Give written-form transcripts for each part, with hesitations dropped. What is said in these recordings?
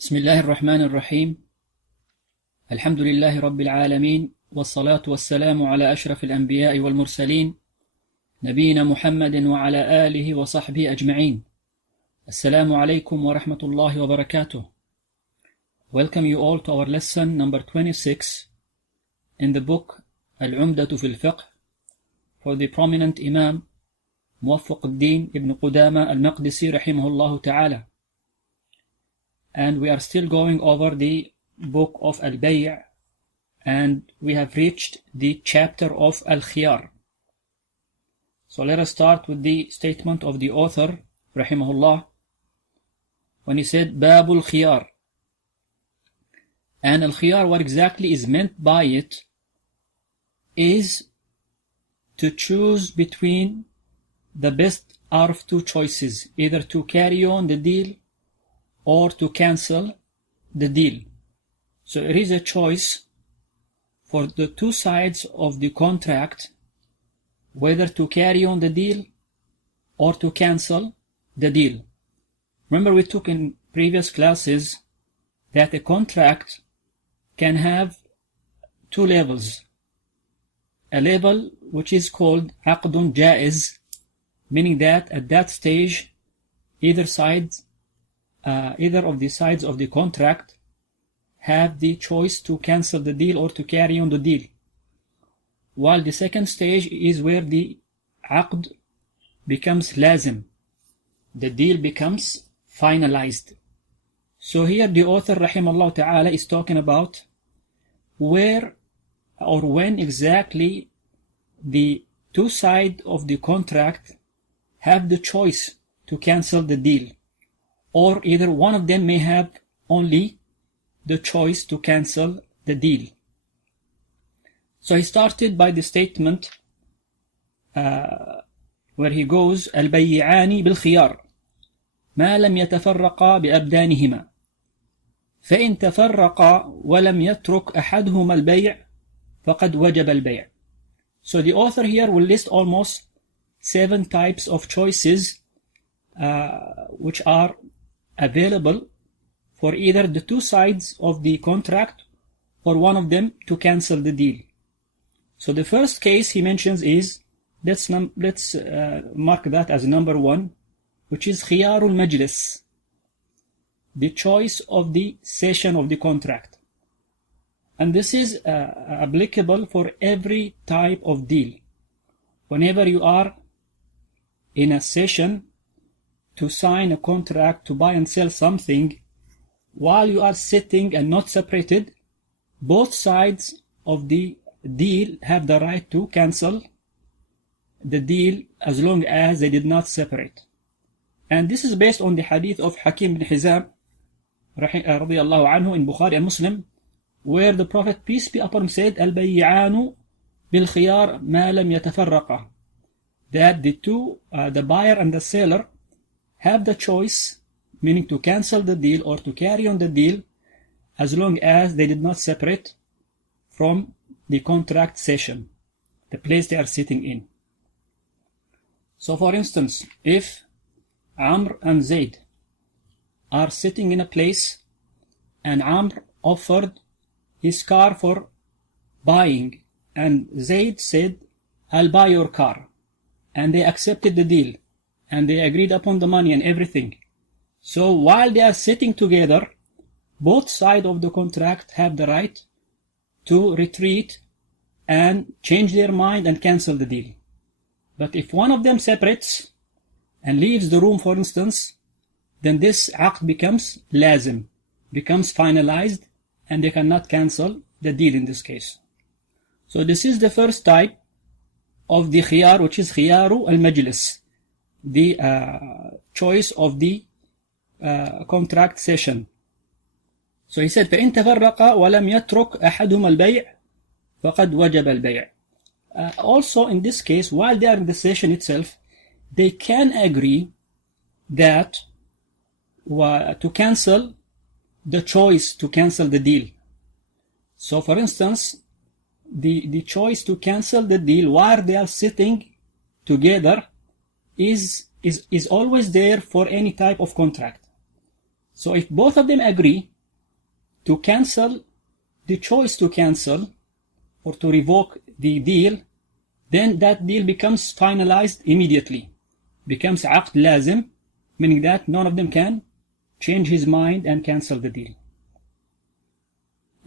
بسم الله الرحمن الرحيم. الحمد لله رب العالمين، والصلاة والسلام على أشرف الأنبياء والمرسلين نبينا محمد وعلى آله وصحبه أجمعين. السلام عليكم ورحمة الله وبركاته. Welcome you all to our lesson number 26 in the book Umdatul Fiqh for the prominent Imam Muwaffiq al-Din ibn Qudama al-Maqdisi rahimahullah ta'ala. And we are still going over the book of Al-Bay' and we have reached the chapter of Al-Khiaar. So let us start with the statement of the author rahimahullah when he said Babul Khiaar. And Al-Khiaar, what exactly is meant by it is to choose between the best out of two choices, either to carry on the deal or to cancel the deal. So it is a choice for the two sides of the contract whether to carry on the deal or to cancel the deal. Remember, we took in previous classes that a contract can have two levels. A level which is called Aqdun Jaiz, meaning that at that stage either of the sides of the contract have the choice to cancel the deal or to carry on the deal. While the second stage is where the aqd becomes lazim. The deal becomes finalized. So here the author rahimahullah ta'ala is talking about where or when exactly the two sides of the contract have the choice to cancel the deal, or either one of them may have only the choice to cancel the deal. So he started by the statement where he goes البيعان بالخيار ما لم يتفرقا بأبدانهما فإن تفرقا ولم يترك أحدهما البيع فقد وجب البيع. So the author here will list almost 7 types of choices which are available for either the two sides of the contract or one of them to cancel the deal. So the first case he mentions is, let's mark that as number 1, which is Khiaar al-Majlis, the choice of the session of the contract. And this is applicable for every type of deal. Whenever you are in a session to sign a contract to buy and sell something, while you are sitting and not separated, both sides of the deal have the right to cancel the deal as long as they did not separate. And this is based on the hadith of Hakim bin Hizam radiyallahu anhu in Bukhari and Muslim, where the Prophet, peace be upon him, said Al-Bayyanu bil-Khiyar ma lam yatafarraqa, that the buyer and the seller have the choice, meaning to cancel the deal or to carry on the deal, as long as they did not separate from the contract session, the place they are sitting in. So for instance, if Amr and Zayd are sitting in a place and Amr offered his car for buying and Zayd said, I'll buy your car, and they accepted the deal and they agreed upon the money and everything. So while they are sitting together, both sides of the contract have the right to retreat and change their mind and cancel the deal. But if one of them separates and leaves the room, for instance, then this aqd becomes lazim, becomes finalized, and they cannot cancel the deal in this case. So this is the first type of the khiyar, which is khiyaru al-majlis, the choice of the contract session. So he said فإن تفرقا ولم يترك أحدهما البيع فقد وجب البيع. Also in this case, while they are in the session itself, they can agree that to cancel the choice to cancel the deal. So for instance, the choice to cancel the deal while they are sitting together is always there for any type of contract. So if both of them agree to cancel, the choice to cancel or to revoke the deal, then that deal becomes finalized immediately, becomes عقد لازم, meaning that none of them can change his mind and cancel the deal.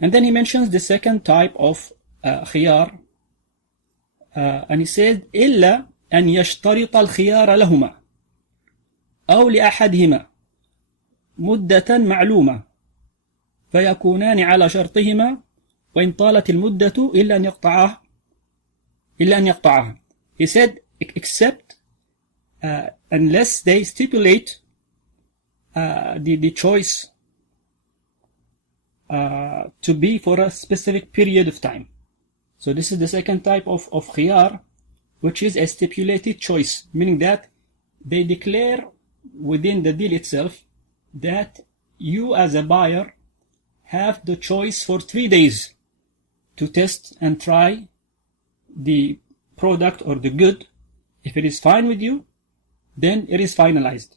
And then he mentions the second type of خيار, and he said إلا أن يشترط الخيار لهما أو لأحدهما مدة معلومة فيكونان على شرطهما وإن طالت المدة إلا أن يقطعها. He said except unless they stipulate the choice to be for a specific period of time. So this is the second type of khiyar, which is a stipulated choice, meaning that they declare within the deal itself that you as a buyer have the choice for 3 days to test and try the product or the good. If it is fine with you, then it is finalized.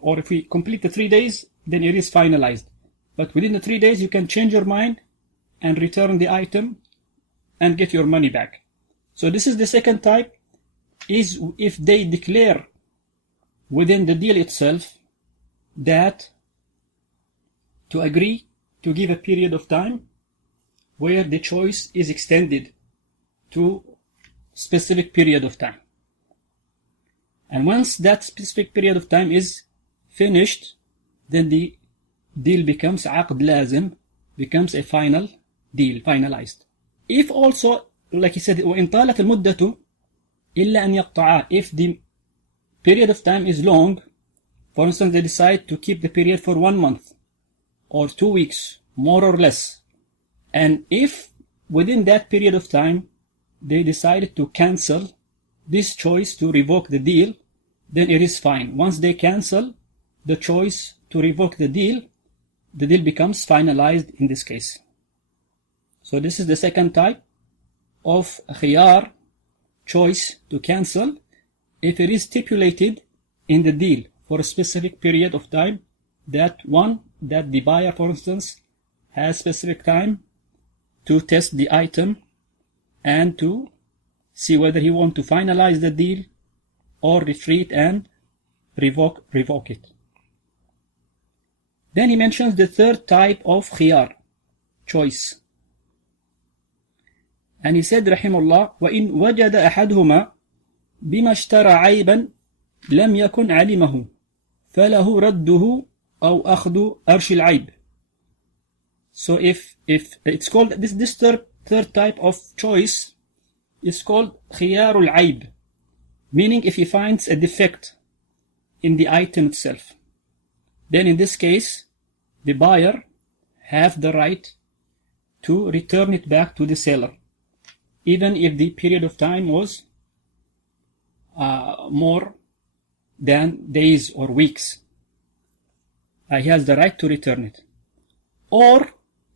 Or if we complete the 3 days, then it is finalized. But within the 3 days, you can change your mind and return the item and get your money back. So this is the second type, is if they declare within the deal itself that to agree to give a period of time where the choice is extended to specific period of time. And once that specific period of time is finished, then the deal becomes عقد لازم, becomes a final deal, finalized. If also, like he said, وإن طالت المدة إلا أن يقطعها, if the period of time is long, for instance, they decide to keep the period for 1 month or 2 weeks, more or less, and if within that period of time they decided to cancel this choice to revoke the deal, then it is fine. Once they cancel the choice to revoke the deal becomes finalized in this case. So this is the second type of khiyar, choice to cancel, if it is stipulated in the deal for a specific period of time that the buyer, for instance, has specific time to test the item and to see whether he wants to finalize the deal or retreat and revoke it. Then he mentions the third type of khiyar, choice. And he said, rahimahullah, وَإِنْ وَجَدَ أَحَدْهُمَا بِمَا اشْتَرَى عَيْبًا لَمْ يَكُنْ عَلِمَهُ فَلَهُ رَدُّهُ أَوْ أَخْذُ أَرْشِ الْعَيْبِ. So if it's called, this third type of choice is called khiyarul aib, meaning if he finds a defect in the item itself, then in this case the buyer have the right to return it back to the seller, even if the period of time was more than days or weeks. He has the right to return it. Or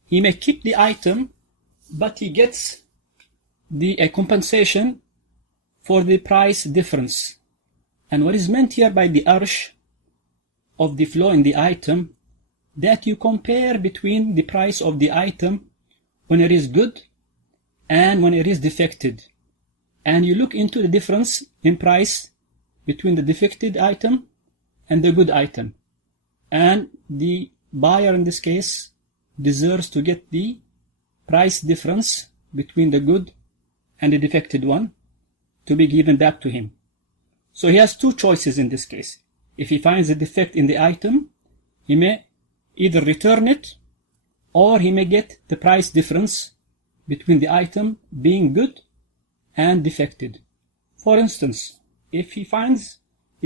he may keep the item, but he gets a compensation for the price difference. And what is meant here by the arsh of the flow in the item, that you compare between the price of the item when it is good and when it is defected, and you look into the difference in price between the defected item and the good item, and the buyer in this case deserves to get the price difference between the good and the defected one to be given back to him. So he has two choices in this case. If he finds a defect in the item, he may either return it, or he may get the price difference between the item being good and defected. For instance, if he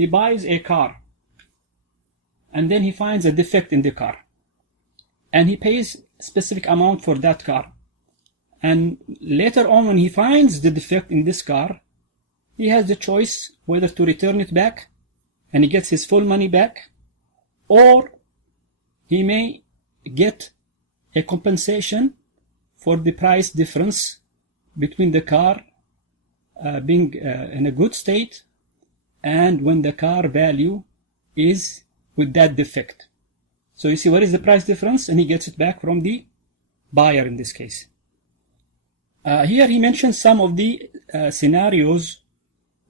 buys a car, and then he finds a defect in the car, and he pays a specific amount for that car, and later on when he finds the defect in this car, he has the choice whether to return it back and he gets his full money back, or he may get a compensation for the price difference between the car being in a good state and when the car value is with that defect. So you see what is the price difference, and he gets it back from the buyer in this case. Here he mentions some of the scenarios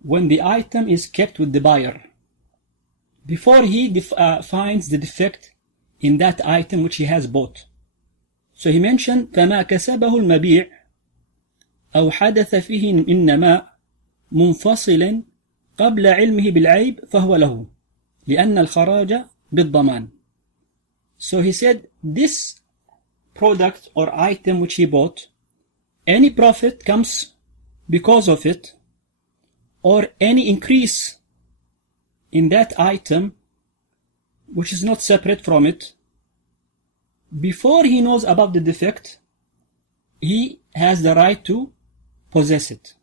when the item is kept with the buyer before he finds the defect in that item which he has bought. So he mentioned فما كسبه المبيع أو حدث فيه إنما منفصل قبل علمه بالعيب فهو له لأن الخراج بالضمان. So he said this product or item which he bought, any profit comes because of it, or any increase in that item which is not separate from it, before he knows about the defect, he has the right to possess it.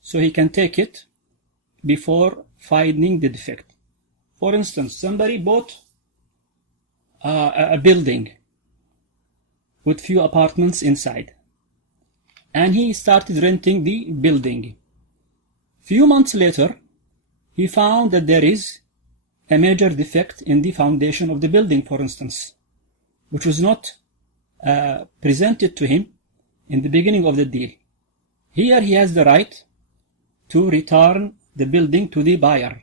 So he can take it before finding the defect. For instance, somebody bought a building with few apartments inside, and he started renting the building. Few months later, he found that there is a major defect in the foundation of the building, for instance, which was not presented to him in the beginning of the deal. Here he has the right to return the building to the buyer,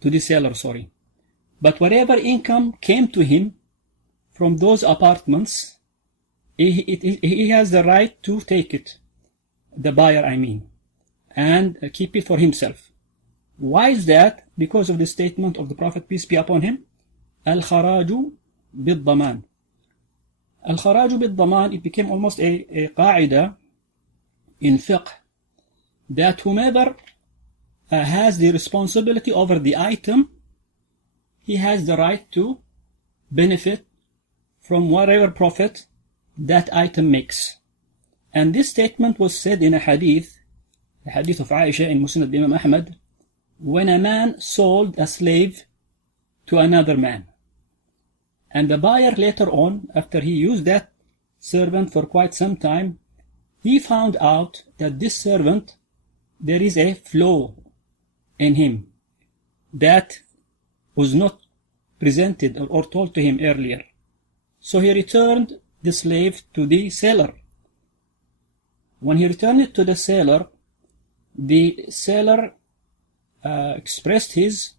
to the seller, sorry. But whatever income came to him from those apartments, he has the right to take it, the buyer I mean, and keep it for himself. Why is that? Because of the statement of the Prophet, peace be upon him, Al-Kharaju bil-Daman. Al-Kharaju bil-Daman, it became almost a qaida in fiqh, that whomever has the responsibility over the item, he has the right to benefit from whatever profit that item makes. And this statement was said in a hadith, the hadith of Aisha in Musnad Imam Ahmad, when a man sold a slave to another man. And the buyer later on, after he used that servant for quite some time, he found out that this servant, there is a flaw in him that was not presented or told to him earlier. So he returned the slave to the seller. When he returned it to the seller expressed his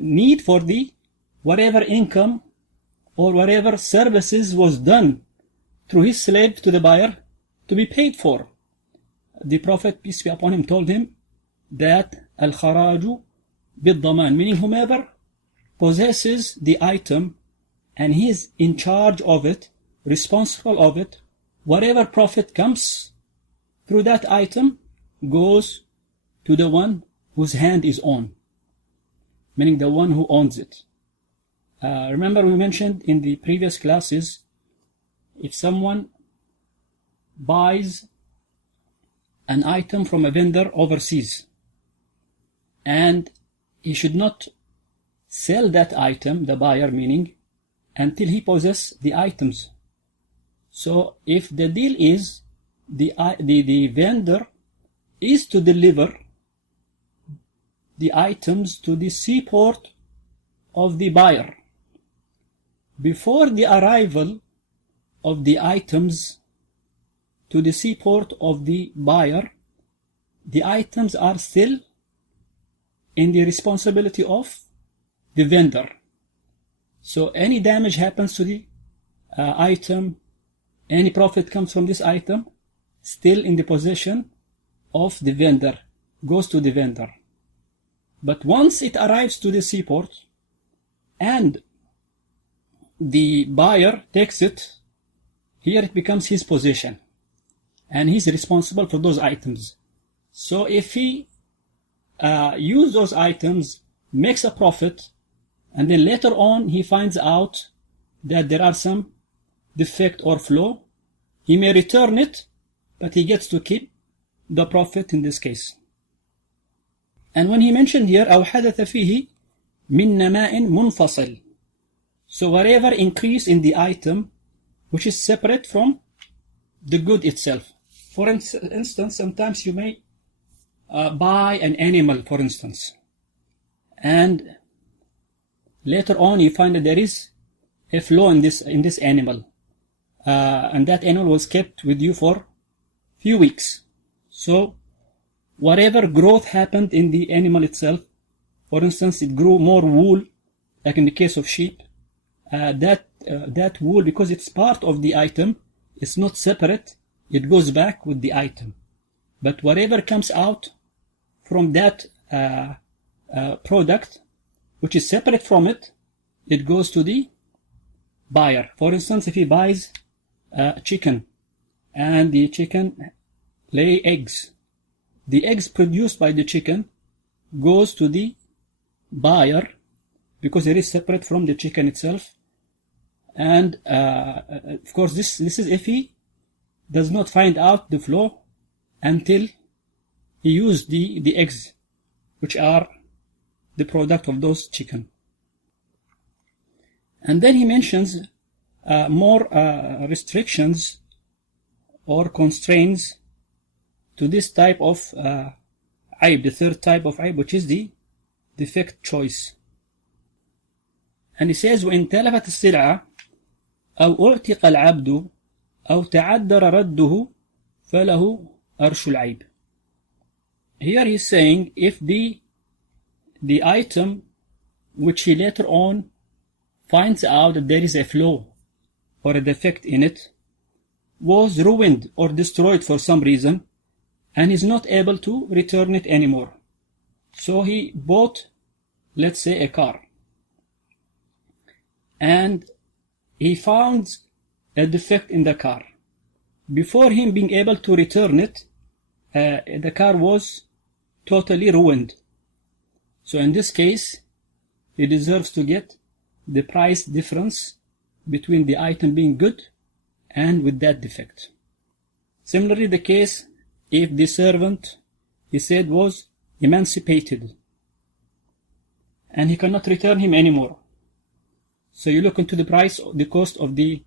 need for the whatever income or whatever services was done through his slave to the buyer to be paid for. The Prophet, peace be upon him, told him that Al-Kharaju bil-Daman, meaning whomever possesses the item and he is in charge of it, responsible of it, whatever profit comes through that item goes to the one whose hand is on, meaning the one who owns it. Remember we mentioned in the previous classes, if someone buys an item from a vendor overseas and he should not sell that item, the buyer meaning, until he possesses the items. So if the deal is the vendor is to deliver the items to the seaport of the buyer, before the arrival of the items to the seaport of the buyer, the items are still in the responsibility of the vendor. So any damage happens to the item, any profit comes from this item, still in the possession of the vendor, goes to the vendor. But once it arrives to the seaport and the buyer takes it, here it becomes his possession and he's responsible for those items. So if he uses those items, makes a profit, and then later on he finds out that there are some defect or flaw, he may return it, but he gets to keep the profit in this case. And when he mentioned here أو حدث فيه من نماء منفصل, so whatever increase in the item which is separate from the good itself. For instance, sometimes you may buy an animal, for instance, and later on you find that there is a flaw in this animal, and that animal was kept with you for few weeks. So whatever growth happened in the animal itself, for instance, it grew more wool, like in the case of sheep, that wool, because it's part of the item, it's not separate, it goes back with the item. But whatever comes out from that product, which is separate from it, it goes to the buyer. For instance, if he buys chicken, and the chicken lay eggs, the eggs produced by the chicken goes to the buyer, because it is separate from the chicken itself. And of course this is if he does not find out the flaw until he used the eggs, which are the product of those chicken. And then he mentions more restrictions or constraints to this type of aib, the third type of aib, which is the defect choice. And he says, وإن تلفت السلعة أو أعتق العبد أو تعذر رده فله أرش العيب. Here he's saying, if the item which he later on finds out that there is a flaw or a defect in it was ruined or destroyed for some reason, and is not able to return it anymore. So he bought, let's say, a car, and he found a defect in the car. Before him being able to return it, the car was totally ruined. So in this case, he deserves to get the price difference between the item being good and with that defect. Similarly, the case if the servant, he said, was emancipated and he cannot return him anymore. So you look into the price, the cost of the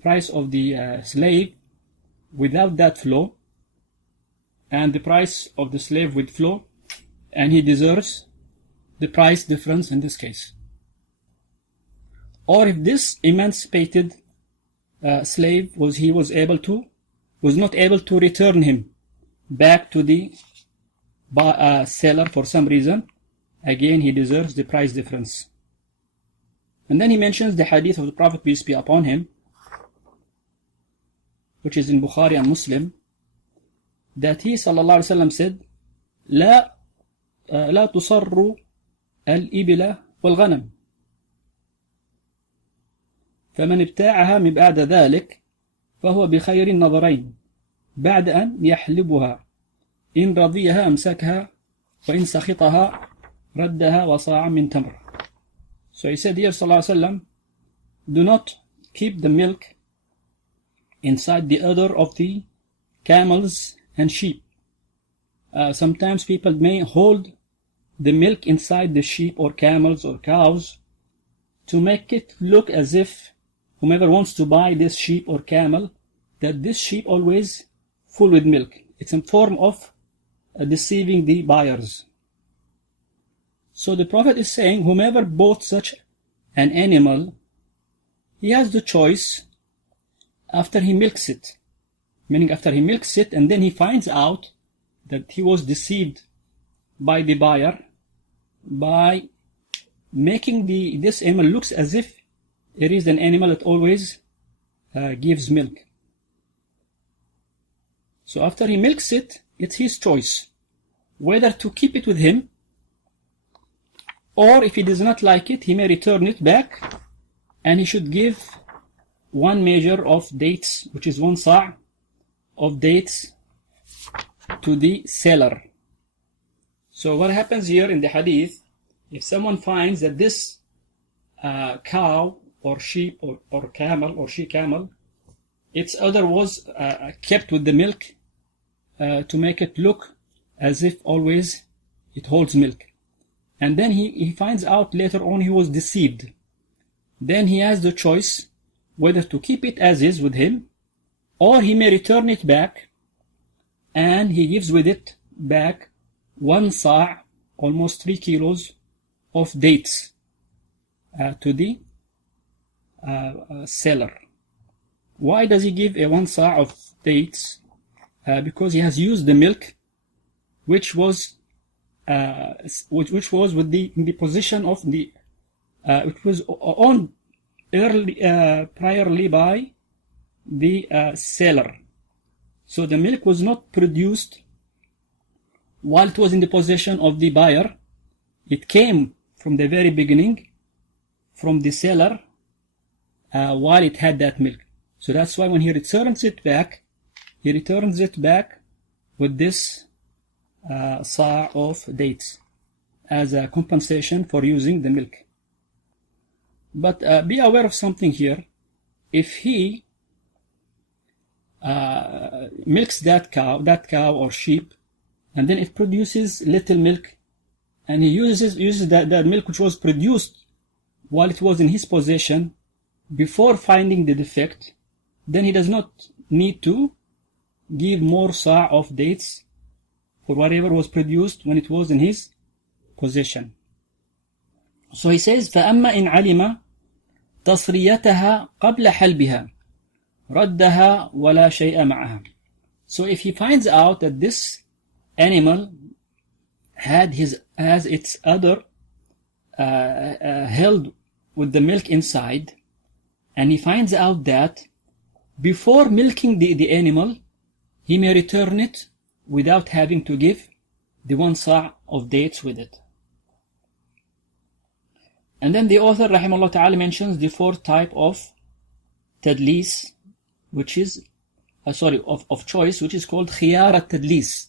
price of the slave without that flaw, and the price of the slave with flaw, and he deserves the price difference in this case. Or if this emancipated slave was not able to return him back to the seller for some reason, again he deserves the price difference. And then he mentions the hadith of the Prophet, peace be upon him, which is in Bukhari and Muslim, that he sallallahu alaihi wasallam said, لا تصر الإبل والغنم فمن ابتاعها من بعد ذلك فهو بخير النظرين بعد أن يحلبها إن رضيها أمسكها وإن سخطها ردها وصاع من تمر. So he said here, sallallahu alaihi wasallam, do not keep the milk inside the udder of the camels and sheep. Sometimes people may hold the milk inside the sheep or camels or cows to make it look as if whomever wants to buy this sheep or camel, that this sheep always full with milk. It's a form of deceiving the buyers. So the Prophet is saying, whomever bought such an animal, he has the choice after he milks it. Meaning after he milks it and then he finds out that he was deceived by the buyer by making this animal looks as if it is an animal that always gives milk. So after he milks it, it's his choice whether to keep it with him, or if he does not like it, he may return it back, and he should give one measure of dates, which is 1 sa' of dates, to the seller. So what happens here in the hadith, if someone finds that this cow or sheep or camel or she-camel, its udder was kept with the milk to make it look as if always it holds milk, and then he finds out later on he was deceived, then he has the choice whether to keep it as is with him, or he may return it back, and he gives with it back 1 sa', almost 3 kilos of dates, to the seller. Why does he give a 1 sa' of dates? Because he has used the milk which was with in the position of the which was owned priorly by the seller. So the milk was not produced while it was in the possession of the buyer. It came from the very beginning from the seller while it had that milk. So that's why when he returns it back with this sa' of dates as a compensation for using the milk. But be aware of something here. If he milks that cow or sheep, and then it produces little milk, and he uses that milk which was produced while it was in his possession before finding the defect, then he does not need to give more sa' of dates for whatever was produced when it was in his possession. So he says, فَأَمَّا إِنْ عَلِمَ تَصْرِيَتَهَا قَبْلَ حَلْبِهَا رَدَّهَا وَلَا شَيْءَ مَعَهَا. So if he finds out that this animal has its udder held with the milk inside, and he finds out that before milking the animal, he may return it without having to give the 1 sa' of dates with it. And then the author rahimahullah ta'ala mentions the 4th type of tadlis, which is of choice, which is called Khiaar al-Tadlis.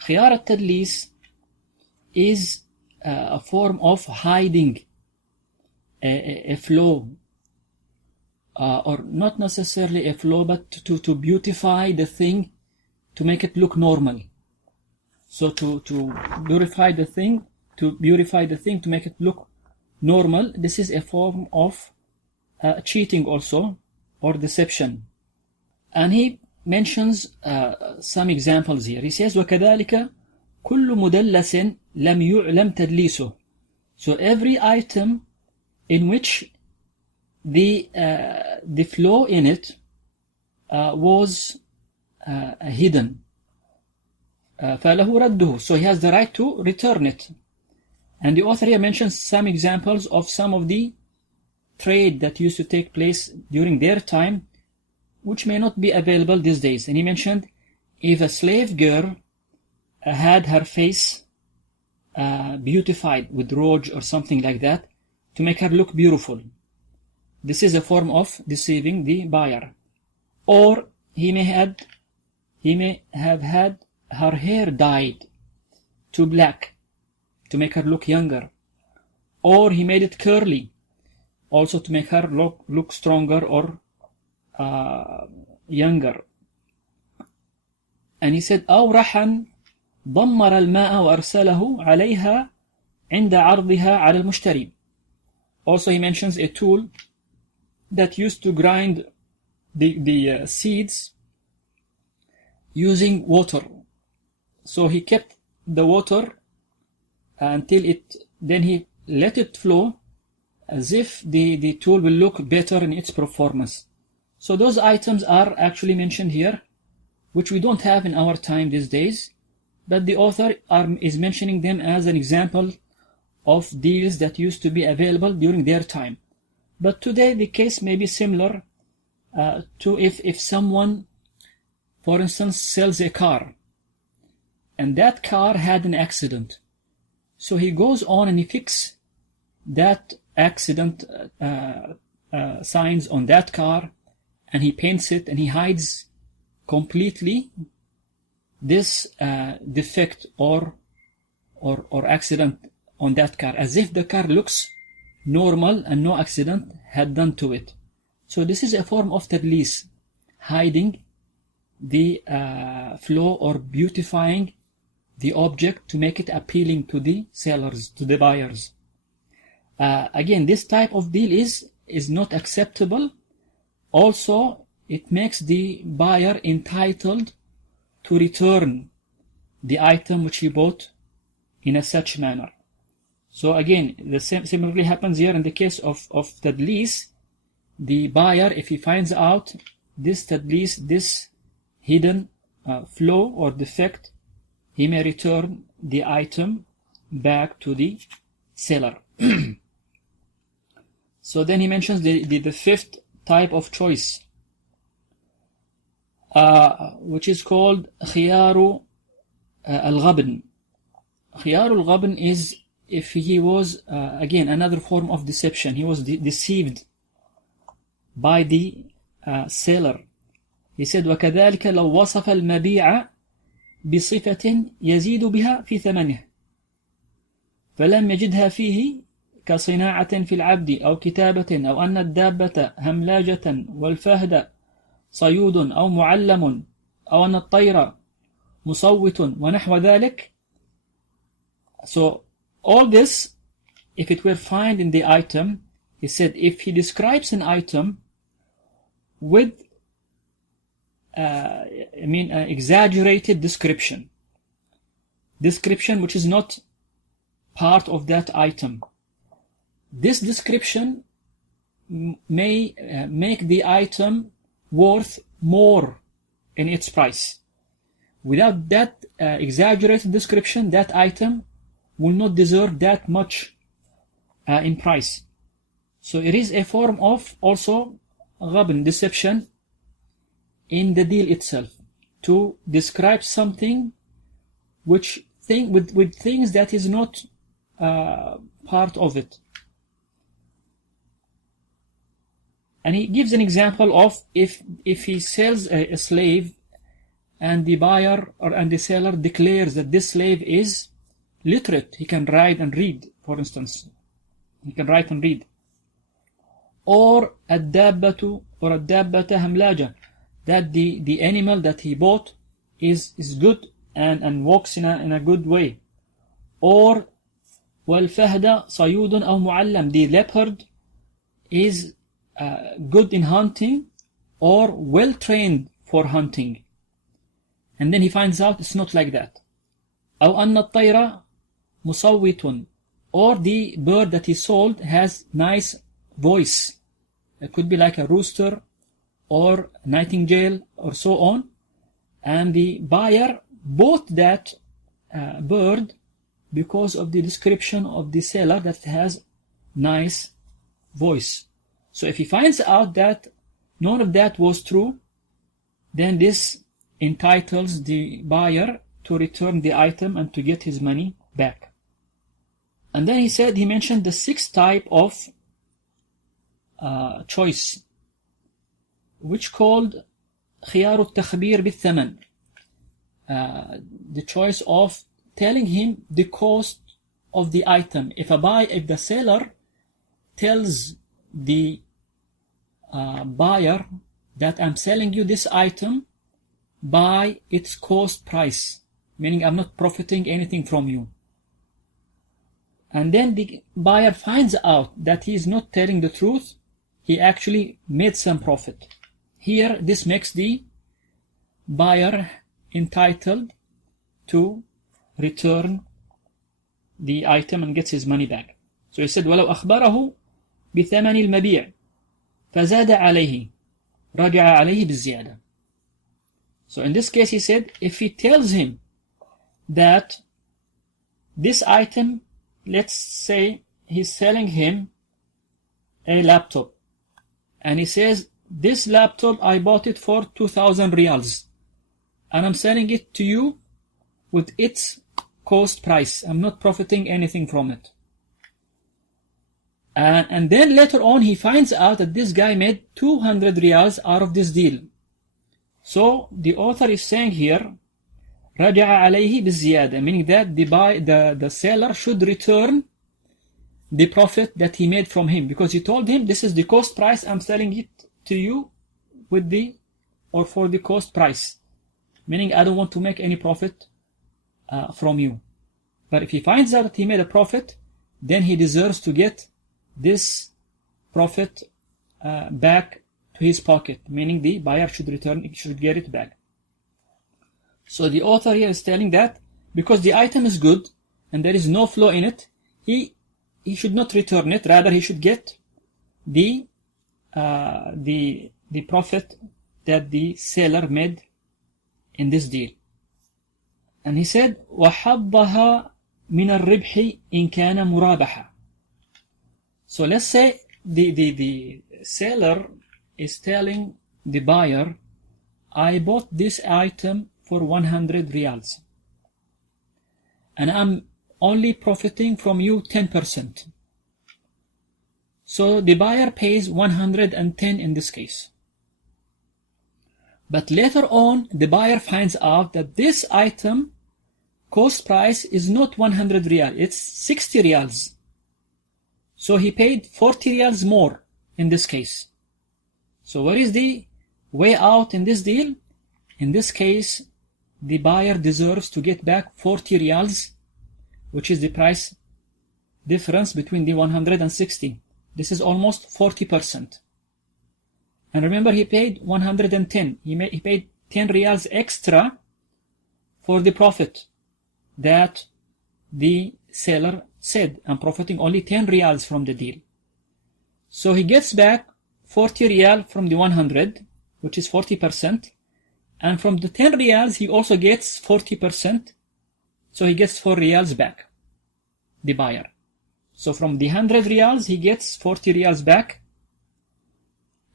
Khiaar al-Tadlis is a form of hiding a flaw, or not necessarily a flaw, but to beautify the thing, to make it look normal. So to beautify the thing, to make it look normal. This is a form of cheating also, or deception. And he mentions some examples here. He says, وَكَذَلِكَ كُلُّ مُدَلَّسٍ لَمْ يُعْلَمْ تَدْلِيسُهُ. So every item in which the flaw in it was hidden, فَلَهُ رَدُّهُ. So he has the right to return it. And the author here mentions some examples of some of the trade that used to take place during their time, which may not be available these days. And he mentioned, if a slave girl had her face beautified with rouge or something like that, to make her look beautiful, this is a form of deceiving the buyer. Or he may have had her hair dyed to black to make her look younger, or he made it curly also to make her look stronger or younger. And he said, أو رحا ضمر الماء وأرسله عليها عند عرضها على المشتري. Also he mentions a tool that used to grind the seeds using water. So he kept the water until then he let it flow as if the tool will look better in its performance. So those items are actually mentioned here, which we don't have in our time these days, but the author is mentioning them as an example of deals that used to be available during their time. But today the case may be similar to if someone, for instance, sells a car, and that car had an accident. So he goes on and he fixes that accident signs on that car, and he paints it, and he hides completely this defect or accident on that car, as if the car looks normal and no accident had done to it. So this is a form of tadlis, hiding the flaw or beautifying the object to make it appealing to the sellers, to the buyers. Again, this type of deal is not acceptable. Also, it makes the buyer entitled to return the item which he bought in a such manner. So again, the same similarly happens here in the case of tadlis. The buyer, if he finds out this tadlis, this hidden flaw or defect, he may return the item back to the seller. So then he mentions the fifth type of choice, which is called Khiaar Al-Ghabn. Khiaar Al-Ghabn is if he was, again, another form of deception. He was deceived by the seller. He said, وَكَذَلِكَ لَوْ وَصَفَ الْمَبِيعَ بِصِفَةٍ يَزِيدُ بِهَا فِي ثَمَنِهِ فلم يجدها فيه كصناعة في العبد أو كتابة أو أن الدابة هملاجة والفهد صيود أو معلم أو أن الطير مصوت ونحو ذلك. So all this, if it were found in the item, he said, if he describes an item with exaggerated description which is not part of that item, this description may make the item worth more in its price. Without that exaggerated description, that item will not deserve that much in price. So it is a form of also ghabn, deception, in the deal itself, to describe something with things that is not part of it. And he gives an example of if he sells a slave and the buyer and the seller declares that this slave is literate, he can write and read, for instance. He can write and read. Or الدابة or الدابة هملاجة, that the animal that he bought is good and walks in a good way. Or والفهد صيود أو معلم, the leopard is good in hunting or well trained for hunting. And then he finds out it's not like that. أو أن الطير مصوت, or the bird that he sold has nice voice. It could be like a rooster or nightingale or so on. And the buyer bought that bird because of the description of the seller that has nice voice. So if he finds out that none of that was true, then this entitles the buyer to return the item and to get his money back. And then he mentioned the sixth type of choice, which called خيار التخبير بالثمن, the choice of telling him the cost of the item. If the seller tells the buyer that I'm selling you this item by its cost price, meaning I'm not profiting anything from you, and then the buyer finds out that he is not telling the truth, he actually made some profit. Here, this makes the buyer entitled to return the item and gets his money back. So he said, وَلَوْ أَخْبَرَهُ بِثَمَنِ الْمَبِيعِ فَزَادَ عَلَيْهِ رَجَعَ عَلَيْهِ بِالزِّيَادَةِ. So in this case, he said, if he tells him that this item, let's say he's selling him a laptop, and he says, this laptop I bought it for 2,000 riyals, and I'm selling it to you with its cost price. I'm not profiting anything from it. And then later on he finds out that this guy made 200 riyals out of this deal. So the author is saying here, رَجَعَ عَلَيْهِ بِالزِّيَادَةِ, meaning that the seller should return the profit that he made from him, because he told him this is the cost price, I'm selling it to you for the cost price, meaning I don't want to make any profit from you. But if he finds out that he made a profit, then he deserves to get this profit back to his pocket, meaning the buyer should get it back. So the author here is telling that because the item is good and there is no flaw in it, he he should not return it, rather he should get the profit that the seller made in this deal. And he said وَحَظَّهَا مِنَ الرِّبْحِ إِنْ كَانَ مُرَابَحًا. So let's say the seller is telling the buyer, I bought this item for 100 riyals and I'm only profiting from you 10%. So the buyer pays 110 in this case. But later on, the buyer finds out that this item cost price is not 100 riyal, it's 60 riyals. So he paid 40 riyals more in this case. So what is the way out in this deal? In this case, the buyer deserves to get back 40 riyals, which is the price difference between the 160. This is almost 40%. And remember, he paid 110. He paid 10 riyals extra for the profit that the seller said, I'm profiting only 10 riyals from the deal. So he gets back 40 riyal from the 100, which is 40%. And from the 10 riyals, he also gets 40%. So he gets 4 riyals back, the buyer. So from the 100 riyals, he gets 40 riyals back.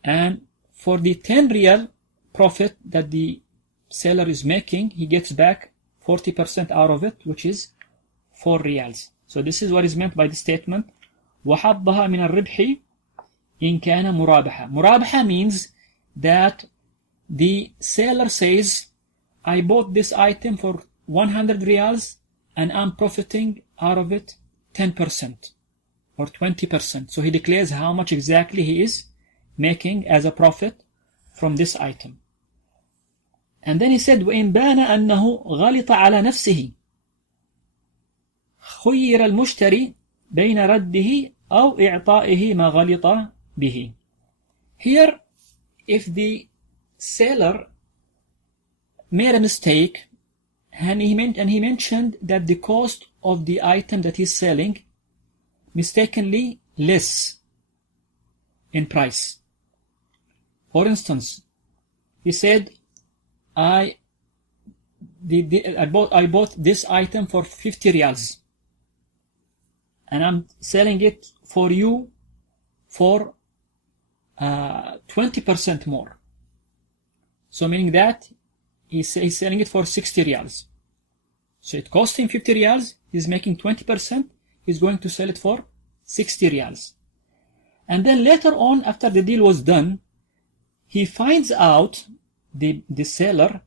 And for the 10 riyal profit that the seller is making, he gets back 40% out of it, which is 4 riyals. So this is what is meant by the statement وَحَظَّهَا مِنَ الرِّبْحِ إِنْ كَانَ مُرَابَحًا. Murabaha means that the seller says, I bought this item for 100 riyals and I'm profiting out of it 10% or 20%. So he declares how much exactly he is making as a profit from this item. And then he said وَإِنْ بَانَ أَنَّهُ غَلِطَ عَلَى نَفْسِهِ خُيِّرَ الْمُشْتَرِي بَيْنَ رَدِّهِ أَوْ إِعْطَائِهِ مَا غَلِطَ بِهِ. Here, if the seller made a mistake and he mentioned that the cost of the item that he's selling mistakenly less in price. For instance, he said, I bought this item for 50 riyals and I'm selling it for you for 20% more. So meaning that he's selling it for 60 riyals. So it cost him 50 riyals, he's making 20%, he's going to sell it for 60 riyals. And then later on, after the deal was done, he finds out, the seller,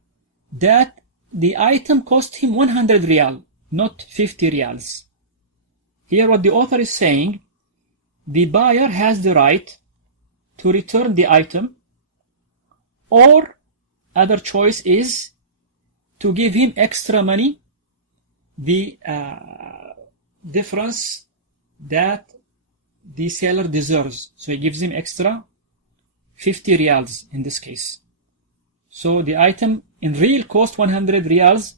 that the item cost him 100 riyal, not 50 riyals. Here what the author is saying, the buyer has the right to return the item, or other choice is to give him extra money, the difference that the seller deserves. So he gives him extra 50 riyals in this case. So the item in real cost 100 riyals,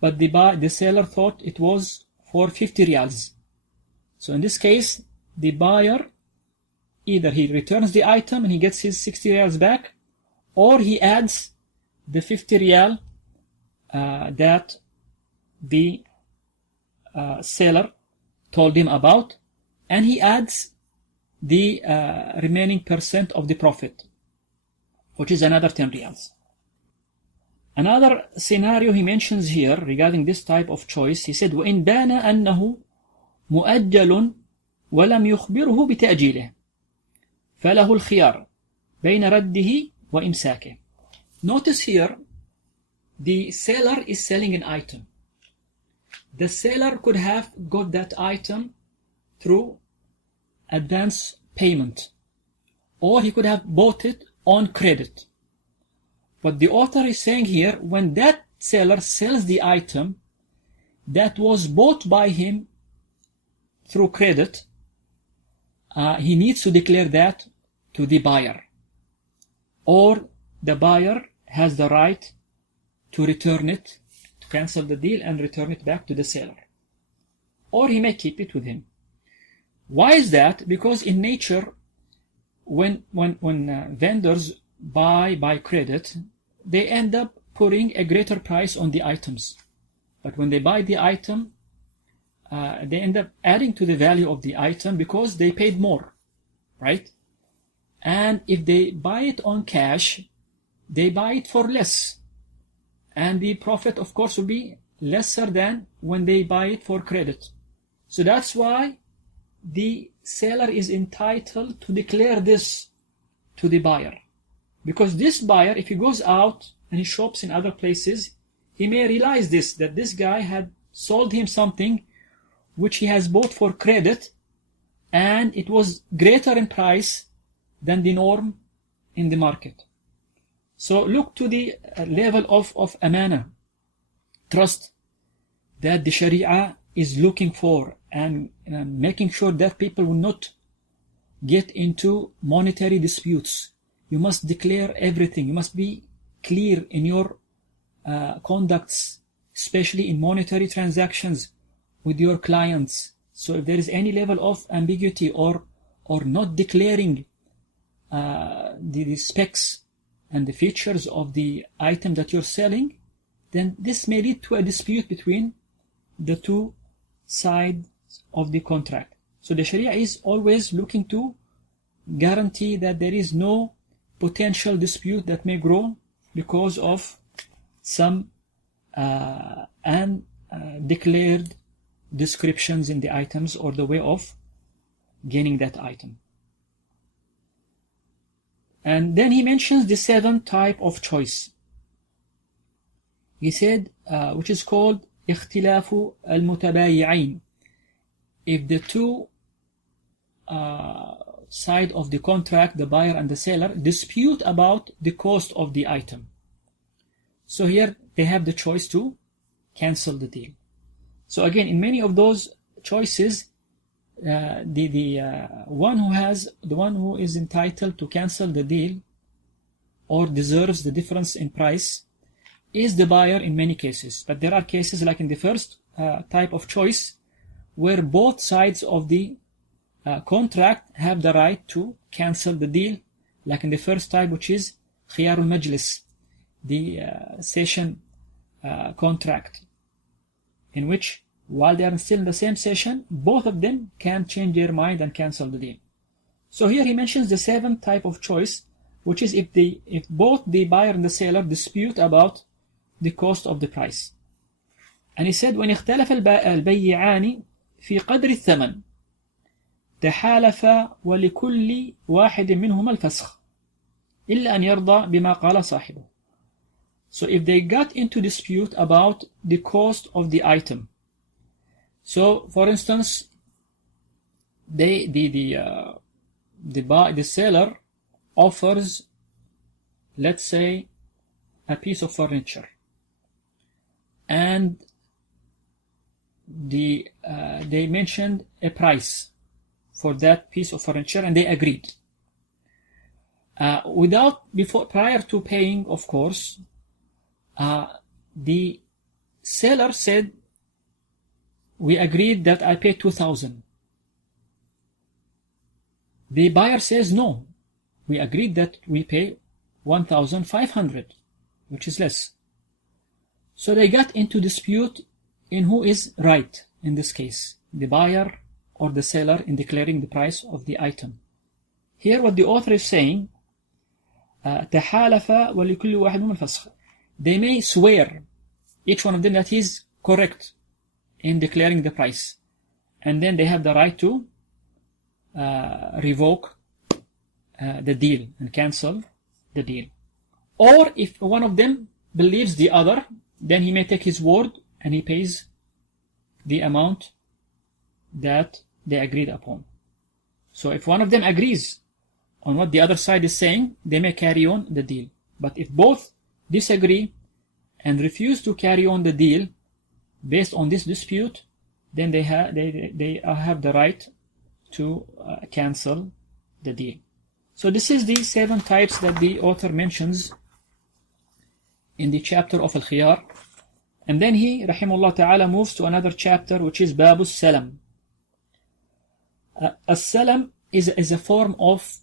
but the seller thought it was for 50 riyals. So in this case, the buyer, either he returns the item and he gets his 60 riyals back, or he adds the 50 riyal that the seller told him about, and he adds the remaining percent of the profit, which is another 10 riyals. Another scenario he mentions here regarding this type of choice, he said وَإِنْ بَانَ أَنَّهُ مُؤَجَّلٌ وَلَمْ يُخْبِرْهُ بِتَأْجِيلِهِ فَلَهُ الْخِيَارُ بَيْنَ رَدِّهِ وَإِمْسَاكِهِ. Notice here, the seller is selling an item. The seller could have got that item through advance payment, or he could have bought it on credit. But the author is saying here, when that seller sells the item that was bought by him through credit, he needs to declare that to the buyer, or the buyer has the right to return it, to cancel the deal and return it back to the seller, or he may keep it with him. Why is that? Because in nature, when vendors buy credit, they end up putting a greater price on the items. But when they buy the item, they end up adding to the value of the item because they paid more, right? And if they buy it on cash, they buy it for less. And the profit, of course, will be lesser than when they buy it for credit. So that's why the seller is entitled to declare this to the buyer. Because this buyer, if he goes out and he shops in other places, he may realize that this guy had sold him something which he has bought for credit, and it was greater in price than the norm in the market. So look to the level of amana, trust, that the Sharia is looking for, and making sure that people will not get into monetary disputes. You must declare everything. You must be clear in your conducts, especially in monetary transactions with your clients. So if there is any level of ambiguity or not declaring the specs and the features of the item that you're selling, then this may lead to a dispute between the two sides of the contract. So the Sharia is always looking to guarantee that there is no potential dispute that may grow because of some undeclared descriptions in the items or the way of gaining that item. And then he mentions the 7th type of choice. He said, which is called اختلاف المتبايعين. If the two side of the contract, the buyer and the seller, dispute about the cost of the item. So here they have the choice to cancel the deal. So again, in many of those choices, the one who is entitled to cancel the deal or deserves the difference in price is the buyer in many cases. But there are cases like in the first type of choice where both sides of the contract have the right to cancel the deal, like in the first type, which is Khiaar al-Majlis, the session contract, in which while they are still in the same session, both of them can change their mind and cancel the deal. So here he mentions the 7th type of choice, which is if both the buyer and the seller dispute about the cost of the price. And he said, وَإِنِ اخْتَلَفَ الْبَيِّعَانِ فِي قَدْرِ الثَّمَنِ تحالفا ولكل واحد منهما الفسخ إلا أن يرضى بما قال صاحبه. So if they got into dispute about the cost of the item, so for instance, the seller offers, let's say, a piece of furniture, and they mentioned a price for that piece of furniture, and they agreed. Prior to paying, of course, the seller said, we agreed that I pay 2,000. The buyer says, no, we agreed that we pay 1,500, which is less. So they got into dispute in who is right in this case, the buyer or the seller, in declaring the price of the item. Here what the author is saying, تحالف ولكل واحد منهم الفسخ. They may swear, each one of them, that he is correct in declaring the price, and then they have the right to revoke the deal and cancel the deal. Or if one of them believes the other, then he may take his word and he pays the amount that they agreed upon. So if one of them agrees on what the other side is saying, they may carry on the deal. But if both disagree and refuse to carry on the deal based on this dispute, then they have the right to cancel the deal. So this is the 7 types that the author mentions in the chapter of Al-Khiaar. And then he, rahimahullah ta'ala, moves to another chapter, which is Babu Salam. A salam is a form of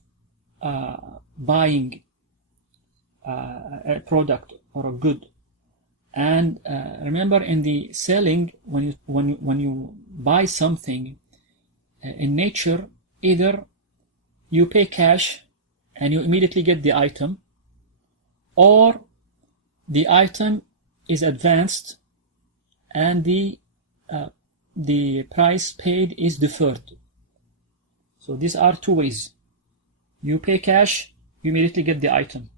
buying a product or a good. And remember, in the selling, when you buy something in nature, either you pay cash and you immediately get the item, or the item is advanced and the price paid is deferred. So these are two ways. You pay cash, you immediately get the item.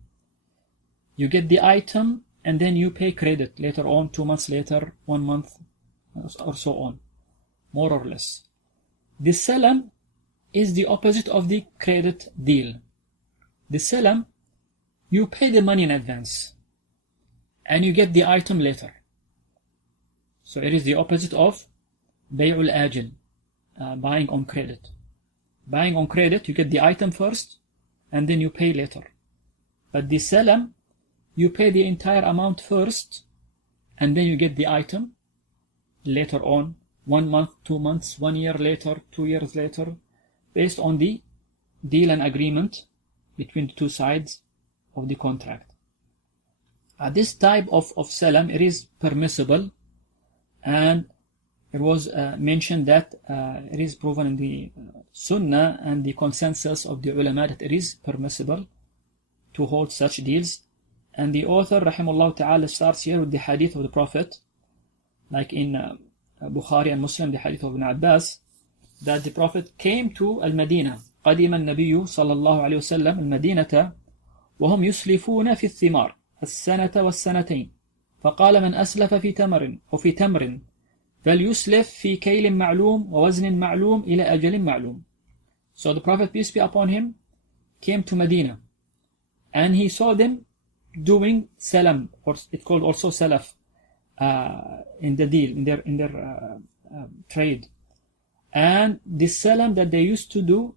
You get the item and then you pay credit later on, 2 months later, 1 month, or so on, more or less. The salam is the opposite of the credit deal. The salam, you pay the money in advance and you get the item later. So it is the opposite of bay'ul ajil, buying on credit. Buying on credit, you get the item first and then you pay later. But the salam, you pay the entire amount first and then you get the item later on, 1 month, 2 months, 1 year later, 2 years later, based on the deal and agreement between the two sides of the contract. This type of salam, it is permissible, and it was mentioned that it is proven in the Sunnah and the consensus of the ulama that it is permissible to hold such deals. And the author, rahimahullah ta'ala, starts here with the hadith of the Prophet, like in Bukhari and Muslim, the hadith of Ibn Abbas, that the Prophet came to Al-Madinah. قدم النبي صلى الله عليه وسلم المدينة وهم يسلفون في الثمار السنة والسنتين فقال من أسلف في تمر أو في تمر فليسلف في كيل معلوم ووزن معلوم إلى أجل معلوم. So the Prophet, peace be upon him, came to Medina and he saw them doing salam, or it's called also salaf, in the deal, in their trade. And the salam that they used to do,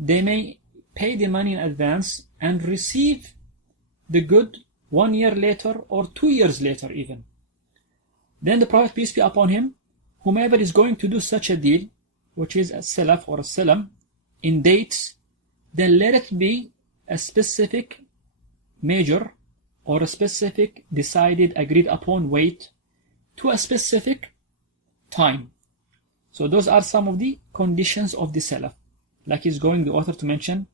they may pay the money in advance and receive the good 1 year later or 2 years later even. Then the Prophet, peace be upon him, whomever is going to do such a deal, which is a salaf or a salam, in dates, then let it be a specific measure or a specific decided, agreed upon weight to a specific time. So those are some of the conditions of the salaf, like he's going the author to mention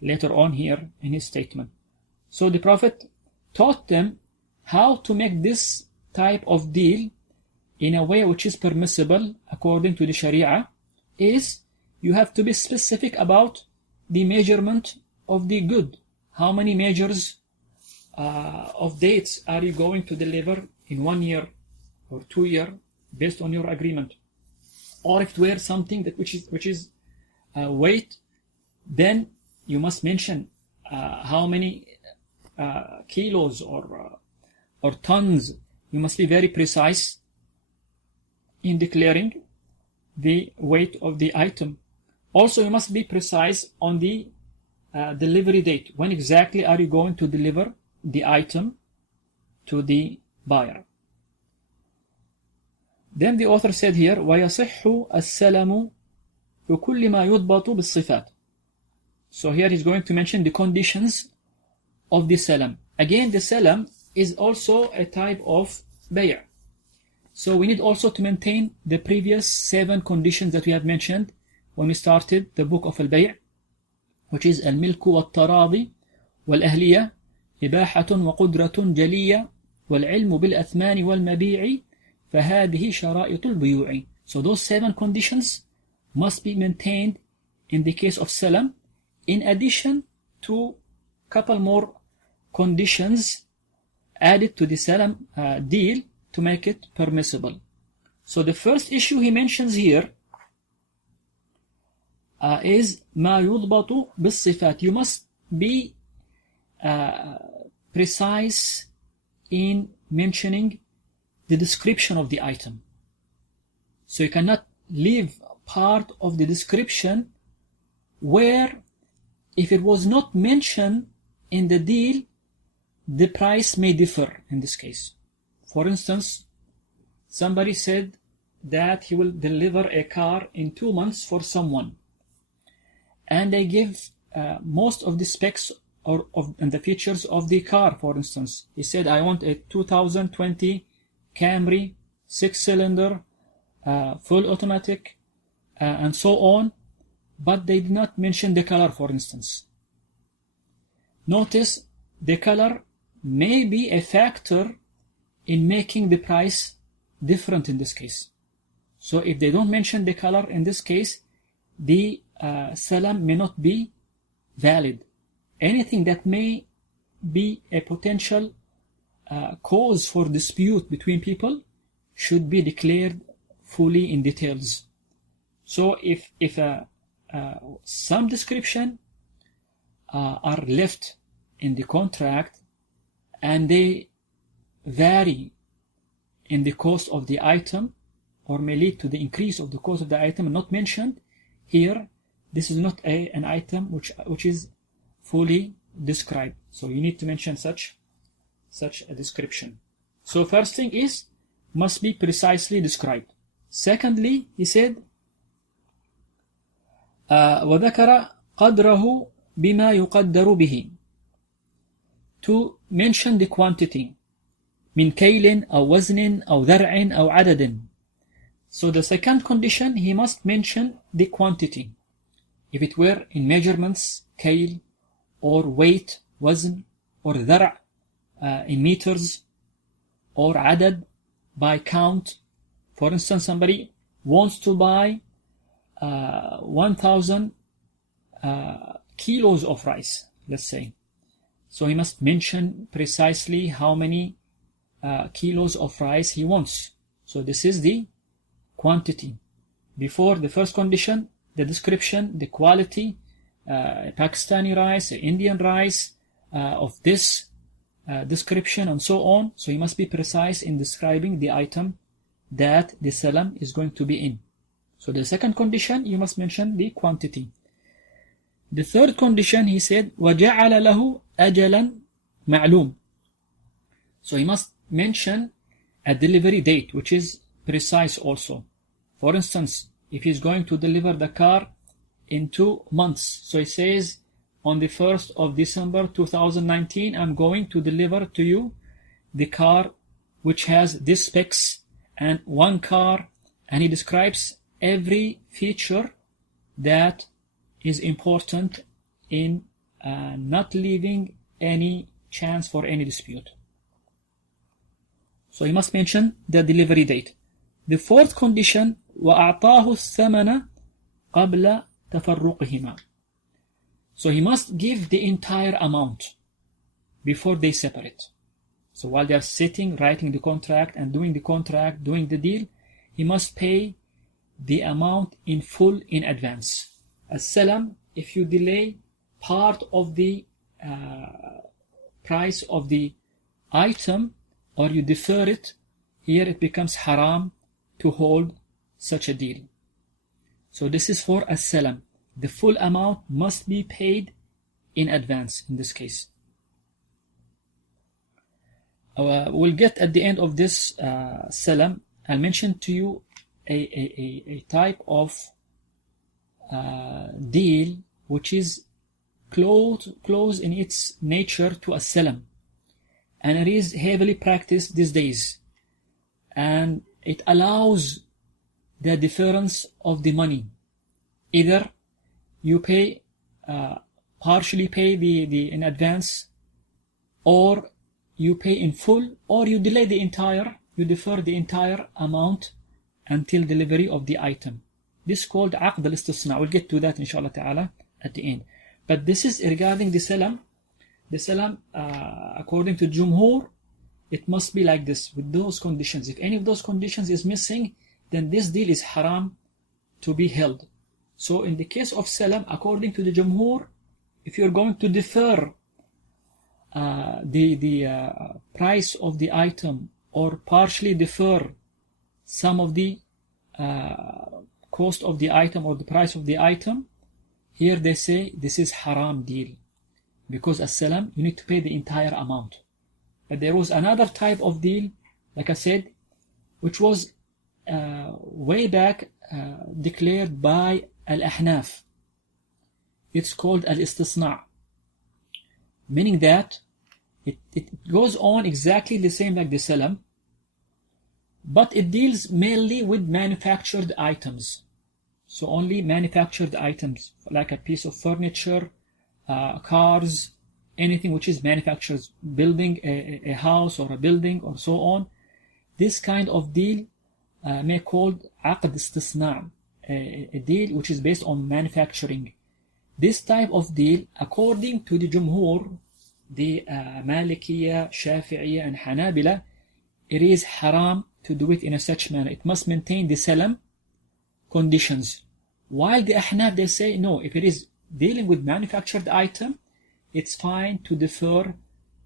later on here in his statement. So the Prophet taught them how to make this type of deal in a way which is permissible according to the Sharia. Is you have to be specific about the measurement of the good. How many measures of dates are you going to deliver in 1 year or 2 years based on your agreement? Or if it were something that which is weight, then you must mention how many kilos or tons. You must be very precise in declaring the weight of the item. Also, you must be precise on the delivery date. When exactly are you going to deliver the item to the buyer? Then the author said here, وَيَصِحُّ السَّلَمُ بِكُلِّ مَا يُضْبَطُ بِالصِّفَاتِ. So here he's going to mention the conditions of the salam. Again, the salam is also a type of bay'. So we need also to maintain the previous 7 conditions that we have mentioned when we started the book of al-bay', which is al-milku wal-taradi wal-ahliyah ibahatun wa qudratun jaliyah wal-ilmu bil-athmani wal-mabi'i فهذه شرائط البيوع. So those 7 conditions must be maintained in the case of salam, in addition to a couple more conditions added to the salam deal to make it permissible. So the first issue he mentions here is ما يضبط بالصفات. You must be precise in mentioning the description of the item. So you cannot leave part of the description where, if it was not mentioned in the deal, the price may differ in this case. For instance, somebody said that he will deliver a car in 2 months for someone. and they give most of the specs and the features of the car. For instance, he said, I want a 2020 Camry 6-cylinder, full automatic, and so on, but they did not mention the color, for instance. Notice the color may be a factor in making the price different in this case. So if they don't mention the color in this case, the salam may not be valid. Anything that may be a potential cause for dispute between people should be declared fully in details. So if some description are left in the contract and they vary in the cost of the item or may lead to the increase of the cost of the item and not mentioned here, this is not an item which is fully described. So you need to mention such a description. So first thing is, must be precisely described. Secondly, he said, وذكر قدره بما يقدر به, to mention the quantity, من كيل أو وزن أو ذرع أو عدد. So the second condition, he must mention the quantity. If it were in measurements, كيل, or weight, وزن, or ذرع, in meters, or عدد, by count. For instance, somebody wants to buy 1,000 kilos of rice, let's say. So he must mention precisely how many kilos of rice he wants. So this is the quantity. Before the first condition, the description, the quality, Pakistani rice, Indian rice, of this description and so on. So he must be precise in describing the item that the salam is going to be in. So the second condition, you must mention the quantity. The third condition, he said, وَجَعَلَ لَهُ أَجَلًا مَعْلُومًا. So he must mention a delivery date, which is precise also. For instance, if he's going to deliver the car in 2 months, so he says, on the 1st of December 2019, I'm going to deliver to you the car which has this specs and one car, and he describes every feature that is important in not leaving any chance for any dispute. So he must mention the delivery date. The fourth condition, وَأَعْطَاهُ الثَّمَنَ قَبْلَ تَفَرُّقِهِمَا. So he must give the entire amount before they separate. So while they are sitting, writing the contract and doing the contract, doing the deal, he must pay the amount in full in advance. As salam, if you delay part of the price of the item or you defer it, here it becomes haram to hold such a deal. So this is for as-salam. The full amount must be paid in advance in this case. We'll get at the end of this salam, I'll mention to you a type of deal which is close in its nature to a salam, and it is heavily practiced these days, and it allows the difference of the money. Either you pay partially pay the in advance, or you pay in full, or you delay the entire, you defer the entire amount until delivery of the item. This is called عقد الاستثناء. We'll get to that inshallah ta'ala at the end. But this is regarding the salam. The salam, according to Jumhur, it must be like this, with those conditions. If any of those conditions is missing, then this deal is haram to be held. So in the case of salam, according to the Jumhur, if you're going to defer the price of the item or partially defer some of the cost of the item or the price of the item, here they say this is haram deal, because as salam you need to pay the entire amount. But there was another type of deal, like I said, which was way back declared by Al-Ahnaf. it's called al-istisna', meaning that it goes on exactly the same like the salam, but it deals mainly with manufactured items. So only manufactured items, like a piece of furniture, cars, anything which is manufactured, building a house or a building or so on. This kind of deal may called aqd istisna', a deal which is based on manufacturing. This type of deal, according to the Jumhur, the Malikiya, Shafi'iyya and Hanabila, it is haram to do it in a such manner. It must maintain the salam conditions. While the Ahnaf, they say no, if it is dealing with manufactured item, it's fine to defer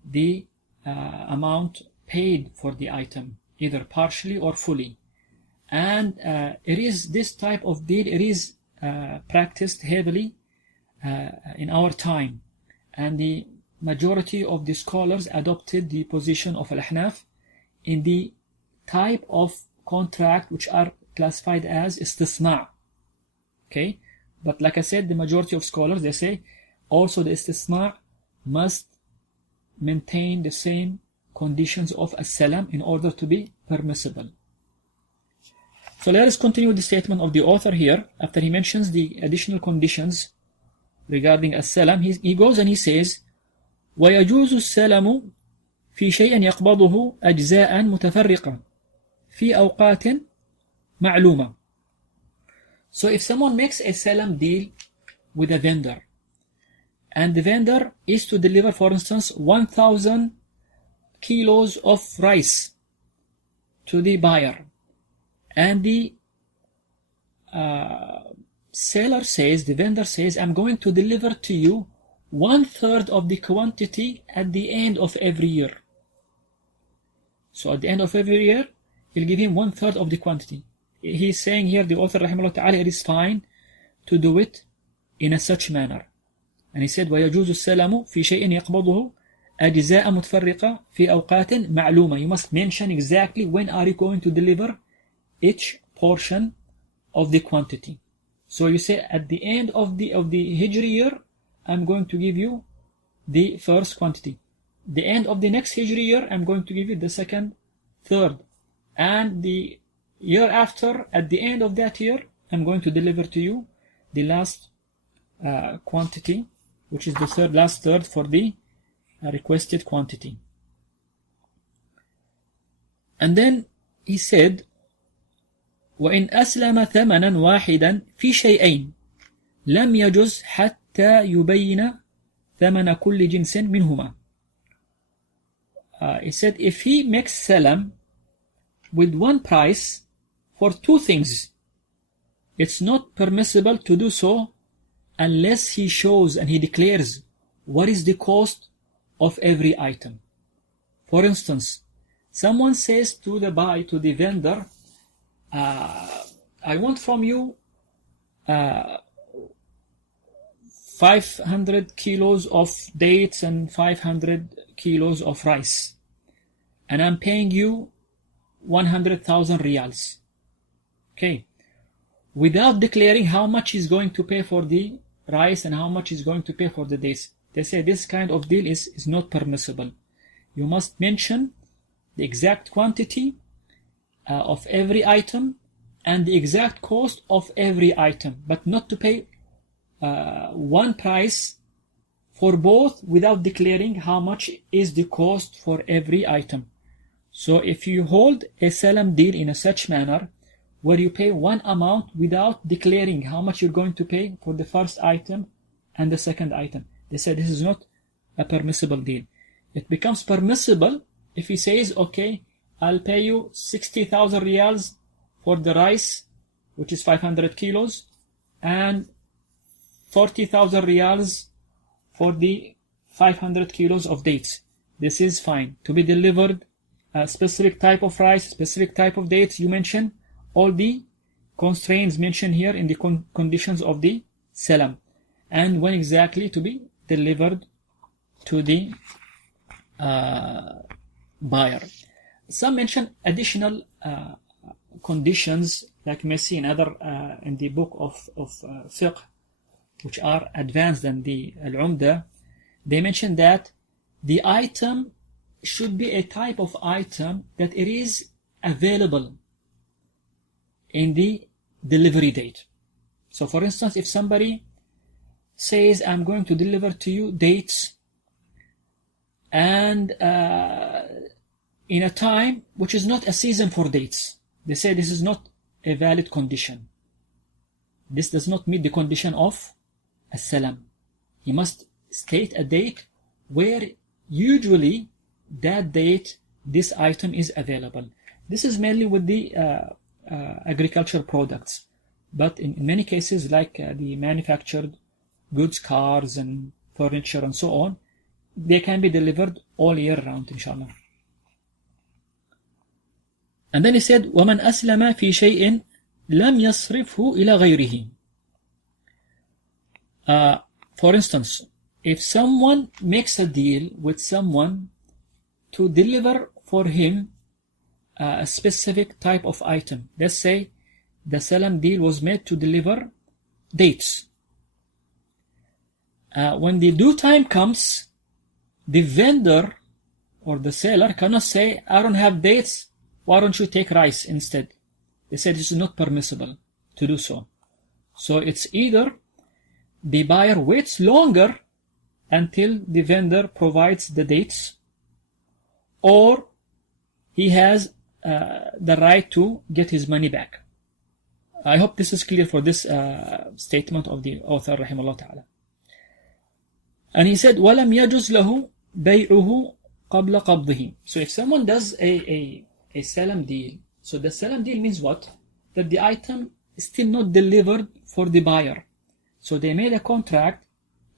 the amount paid for the item, either partially or fully. And it is this type of deal, it is practiced heavily in our time, and the majority of the scholars adopted the position of Al-Ahnaf in the type of contract which are classified as istisna'. Okay, but like I said, the majority of scholars, they say also the istisna' must maintain the same conditions of as-salam in order to be permissible. So let us continue the statement of the author here. After he mentions the additional conditions regarding as-salam, he goes and he says, وَيَجُوزُ السَّلَمُ في شيء يقبضه أجزاء متفرقة في أوقات معلومة. So if someone makes a salam deal with a vendor, and the vendor is to deliver, for instance, 1,000 kilos of rice to the buyer, and the seller says, the vendor says, I'm going to deliver to you 1/3 of the quantity at the end of every year. So at the end of every year, he'll give him 1/3 of the quantity. He's saying here, the author rahimahullah ta'ala, it is fine to do it in a such manner. And he said, وَيَجُوزُ السَّلَمُ فِي شَيْءٍ يَقْبَضُهُ أَجْزَاءَ مُتْفَرِّقَةً فِي أَوْقَاتٍ مَعْلُومَةٍ. You must mention exactly when are you going to deliver each portion of the quantity. So you say, at the end of the Hijri year, I'm going to give you the first quantity. The end of the next Hijri year, I'm going to give you the second, third. And the year after, at the end of that year, I'm going to deliver to you the last quantity, which is the last third for the requested quantity. And then he said, وَإِنْ أَسْلَمَ ثَمَنًا وَاحِدًا فِي شَيْئَيْنِ لَمْ يَجُزْ حَتَّى يُبَيِّنَ ثَمَنَ كُلِّ جِنْسٍ مِنْهُمَا. He said, if he makes salam with one price for two things, it's not permissible to do so unless he shows and he declares what is the cost of every item. For instance, someone says to the vendor, I want from you 500 kilos of dates and 500 kilos of rice, and I'm paying you 100,000 riyals. Okay, without declaring how much he's going to pay for the rice and how much he's going to pay for the dates. They say this kind of deal is not permissible. You must mention the exact quantity of every item and the exact cost of every item, but not to pay one price for both without declaring how much is the cost for every item. So if you hold a salam deal in a such manner where you pay one amount without declaring how much you're going to pay for the first item and the second item, they say this is not a permissible deal. It becomes permissible if he says, okay, I'll pay you 60,000 riyals for the rice, which is 500 kilos, and 40,000 riyals for the 500 kilos of dates. This is fine. To be delivered a specific type of rice, specific type of dates, you mention all the constraints mentioned here in the conditions of the salam, and when exactly to be delivered to the buyer. Some mention additional conditions, like you may see in the book of fiqh, which are advanced than the Al-Umdah, they mention that the item should be a type of item that it is available in the delivery date. So for instance, if somebody says, I'm going to deliver to you dates and in a time which is not a season for dates, they say this is not a valid condition. This does not meet the condition of Salam. He must state a date where usually that date this item is available. This is mainly with the agricultural products, but in many cases like the manufactured goods, cars and furniture and so on, they can be delivered all year round, inshallah. And then he said, وَمَنْ أَسْلَمَ فِي شَيْءٍ لَمْ يَصْرِفْهُ إِلَى غَيْرِهِ. For instance, if someone makes a deal with someone to deliver for him a specific type of item, let's say the Salam deal was made to deliver dates. When the due time comes, the vendor or the seller cannot say, I don't have dates, why don't you take rice instead? They said this is not permissible to do so. So it's either the buyer waits longer until the vendor provides the dates, or he has the right to get his money back. I hope this is clear for this statement of the author, rahimahullah ta'ala. And he said, وَلَمْ يَجُزْ لَهُ بَيْعُهُ قَبْلَ قَبْضِهِ. So if someone does a Salam deal, so the Salam deal means what? That the item is still not delivered for the buyer. So they made a contract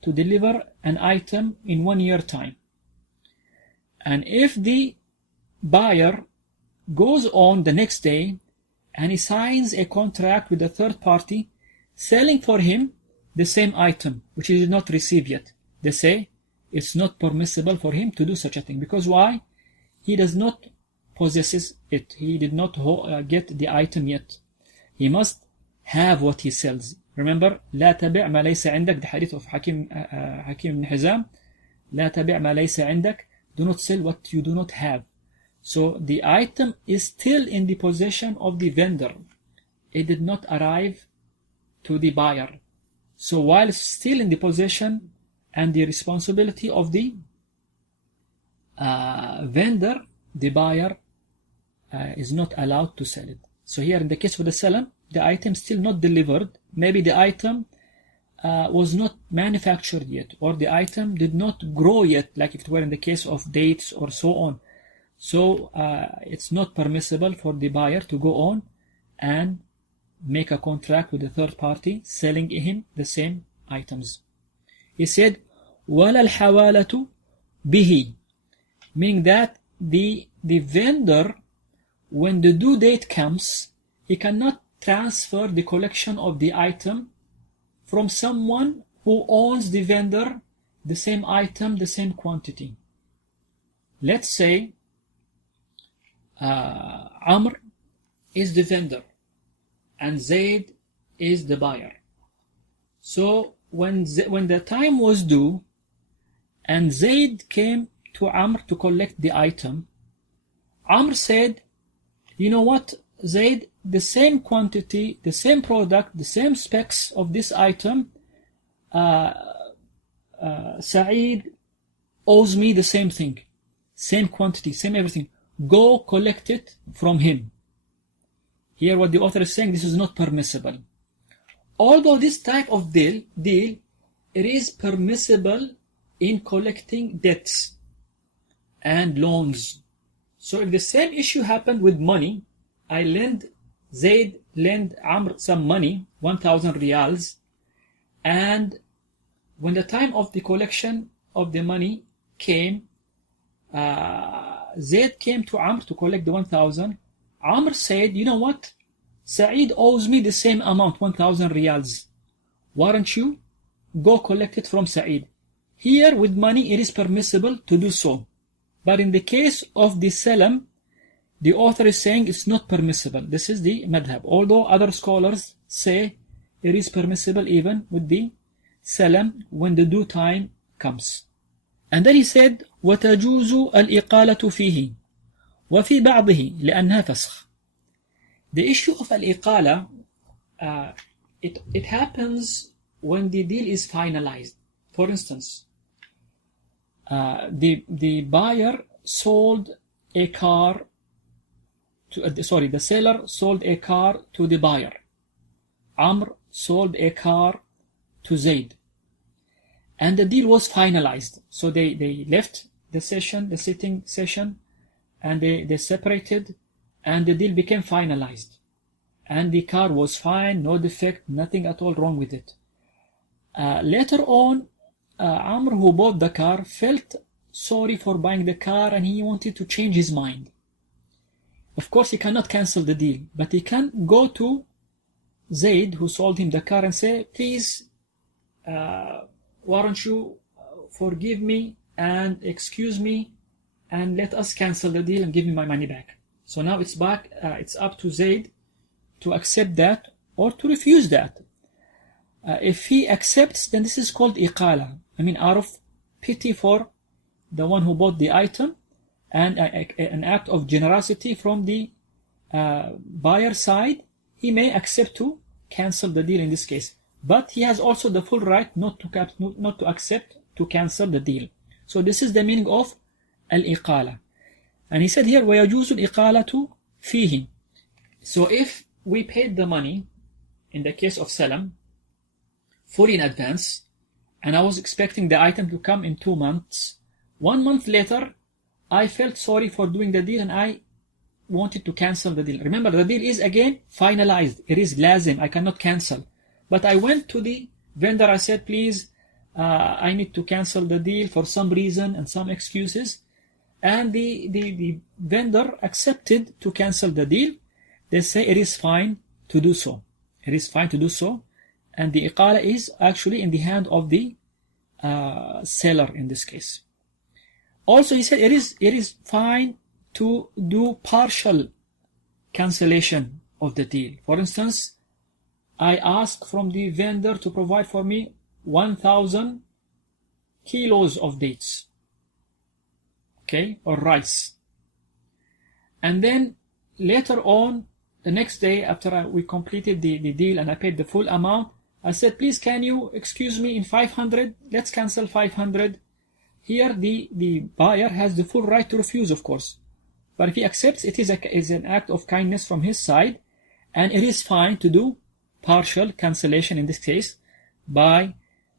to deliver an item in 1 year time. And if the buyer goes on the next day and he signs a contract with a third party selling for him the same item which he did not receive yet, they say it's not permissible for him to do such a thing. Because why? He does not possesses it. He did not get the item yet. He must have what he sells. Remember, لا تبع ما ليس عندك, the hadith of Hakim ibn Hizam. لا تبع ما ليس عندك, do not sell what you do not have. So the item is still in the possession of the vendor. It did not arrive to the buyer. So while it's still in the possession and the responsibility of the vendor, the buyer is not allowed to sell it. So here in the case of the Salam, the item still not delivered. Maybe the item was not manufactured yet, or the item did not grow yet, like if it were in the case of dates or so on. So it's not permissible for the buyer to go on and make a contract with the third party selling him the same items. He said, وَلَا الْحَوَالَةُ بِهِ, meaning that the vendor, when the due date comes, he cannot transfer the collection of the item from someone who owns the vendor the same item, the same quantity. Let's say Amr is the vendor and Zayd is the buyer. So when the time was due and Zayd came to Amr to collect the item, Amr said, you know what, Zayd, the same quantity, the same product, the same specs of this item, Sa'id owes me the same thing, same quantity, same everything. Go collect it from him. Here what the author is saying, this is not permissible. Although this type of deal, it is permissible in collecting debts and loans. So if the same issue happened with money, Zayd lend Amr some money, 1,000 riyals, and when the time of the collection of the money came, Zayd came to Amr to collect the 1,000. Amr said, you know what, Sa'id owes me the same amount, 1,000 riyals. Why don't you go collect it from Sa'id? Here with money it is permissible to do so. But in the case of the Salam, the author is saying it's not permissible. This is the madhab. Although other scholars say it is permissible even with the Salam when the due time comes. And then he said وتجوز الإقالة فيه وفي بعضه لأنها فسخ. The issue of al-iqala, it happens when the deal is finalized. For instance, the buyer sold a car to the seller sold a car to the buyer. Amr sold a car to Zaid, and the deal was finalized. So they left the sitting session, and they separated, and the deal became finalized, and the car was fine, no defect, nothing at all wrong with it. Later on, Amr, who bought the car, felt sorry for buying the car, and he wanted to change his mind. Of course, he cannot cancel the deal, but he can go to Zaid, who sold him the car, and say, please, why don't you forgive me and excuse me, and let us cancel the deal and give me my money back. So now it's back, it's up to Zaid to accept that or to refuse that. If he accepts, then this is called iqala. I mean, out of pity for the one who bought the item, and an act of generosity from the buyer side, he may accept to cancel the deal in this case. But he has also the full right not to accept to cancel the deal. So this is the meaning of al-iqala. And he said here, وَيَجُوزُ الْإِقَالَةُ فِيهِ. So if we paid the money, in the case of Salam, fully in advance, and I was expecting the item to come in 2 months, 1 month later, I felt sorry for doing the deal and I wanted to cancel the deal. Remember, the deal is again finalized. It is lazim. I cannot cancel. But I went to the vendor. I said, please, I need to cancel the deal for some reason and some excuses. And the vendor accepted to cancel the deal. They say it is fine to do so. It is fine to do so. And the iqala is actually in the hand of the seller in this case. Also, he said it is fine to do partial cancellation of the deal. For instance, I ask from the vendor to provide for me 1,000 kilos of dates, okay, or rice. And then later on, the next day after we completed the deal and I paid the full amount, I said, please, can you excuse me in 500? Let's cancel 500. Here the buyer has the full right to refuse, of course. But if he accepts, it is an act of kindness from his side, and it is fine to do partial cancellation in this case by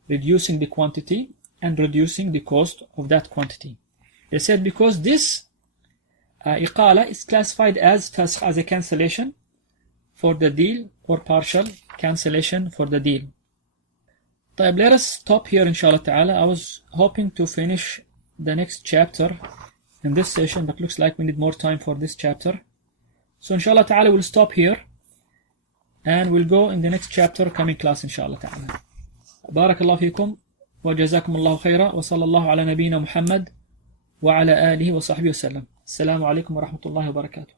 reducing the quantity and reducing the cost of that quantity. They said because this iqala is classified as fasakh, as a cancellation for the deal or partial cancellation for the deal. Let us stop here inshallah ta'ala. I was hoping to finish the next chapter in this session, but looks like we need more time for this chapter. So inshallah ta'ala we'll stop here and we'll go in the next chapter coming class inshallah ta'ala. Barakallahu fikum wa jazakum Allahu khaira wa sallallahu ala nabiyyina Muhammad wa ala alihi wa sahbihi wa sallam. Assalamu alaikum wa rahmatullahi wa barakatuh.